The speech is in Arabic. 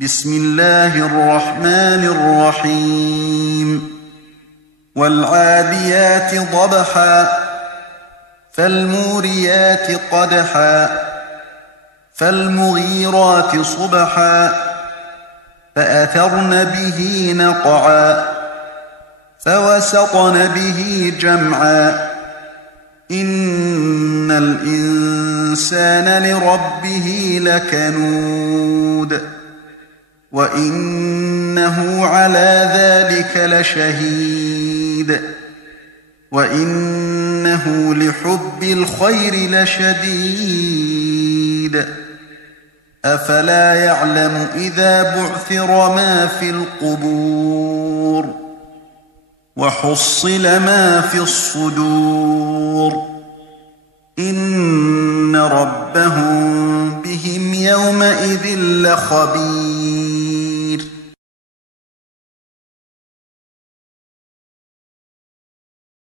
بسم الله الرحمن الرحيم والعاديات ضبحا فالموريات قدحا فالمغيرات صبحا فأثرن به نقعا فوسطن به جمعا إن الإنسان لربه لكنود وإنه على ذلك لشهيد وإنه لحب الخير لشديد أفلا يعلم إذا بعثر ما في القبور وحصل ما في الصدور إن ربهم بهم يومئذ لخبير